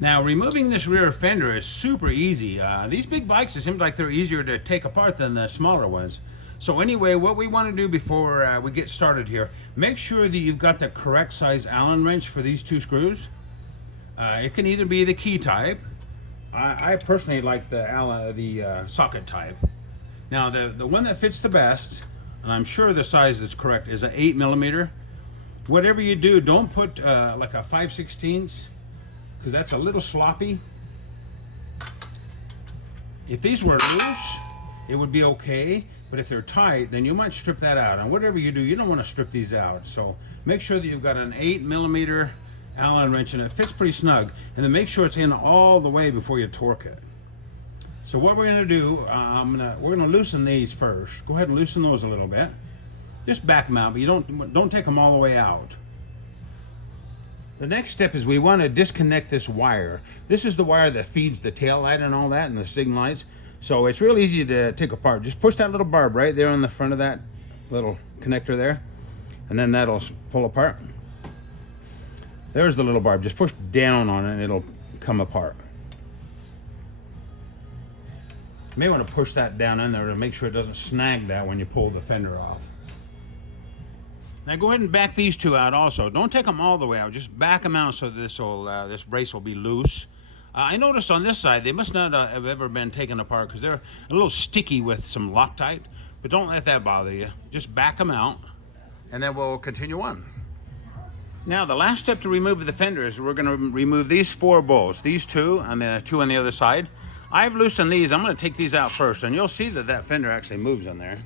Now, removing this rear fender is super easy. These big bikes, it seems like they're easier to take apart than the smaller ones. So anyway, what we want to do before we get started here, make sure that you've got the correct size Allen wrench for these two screws. It can either be the key type. I personally like the socket type. Now, the one that fits the best, and I'm sure the size that's correct, is an 8mm. Whatever you do, don't put like a 5/16, because that's a little sloppy. If these were loose, it would be okay, but if they're tight, then you might strip that out. And whatever you do, you don't want to strip these out. So make sure that you've got an 8mm Allen wrench and it fits pretty snug, and then make sure it's in all the way before you torque it. So what we're going to do, we're going to loosen these first. Go ahead and loosen those a little bit. Just back them out, but you don't take them all the way out. The next step is we want to disconnect this wire. This is the wire that feeds the tail light and all that, and the signal lights. So it's real easy to take apart. Just push that little barb right there on the front of that little connector there, and then that'll pull apart. There's the little barb. Just push down on it and it'll come apart. You may want to push that down in there to make sure it doesn't snag that when you pull the fender off. Now go ahead and back these two out also. Don't take them all the way out. Just back them out so this brace will be loose. I noticed on this side they must not have ever been taken apart because they're a little sticky with some Loctite. But don't let that bother you. Just back them out and then we'll continue on. Now the last step to remove the fender is we're going to remove these 4 bolts. These two and the 2 on the other side. I've loosened these. I'm going to take these out first, and you'll see that fender actually moves in there.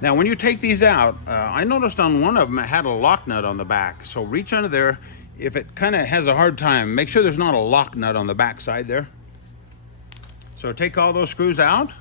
Now, when you take these out, I noticed on one of them it had a lock nut on the back. So reach under there. If it kind of has a hard time, make sure there's not a lock nut on the back side there. So take all those screws out.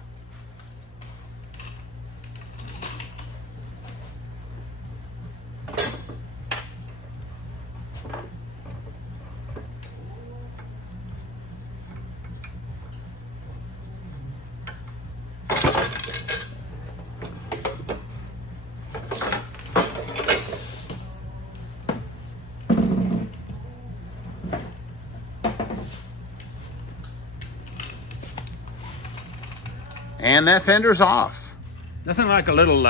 And that fender's off. Nothing like a little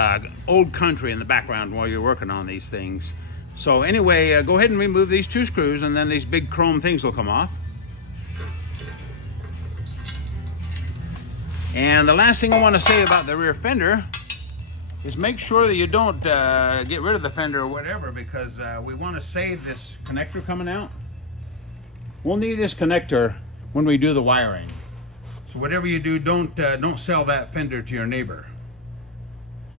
old country in the background while you're working on these things. So anyway, go ahead and remove these 2 screws, and then these big chrome things will come off. And the last thing I want to say about the rear fender is make sure that you don't get rid of the fender or whatever, because we want to save this connector coming out. We'll need this connector when we do the wiring. So whatever you do, don't sell that fender to your neighbor.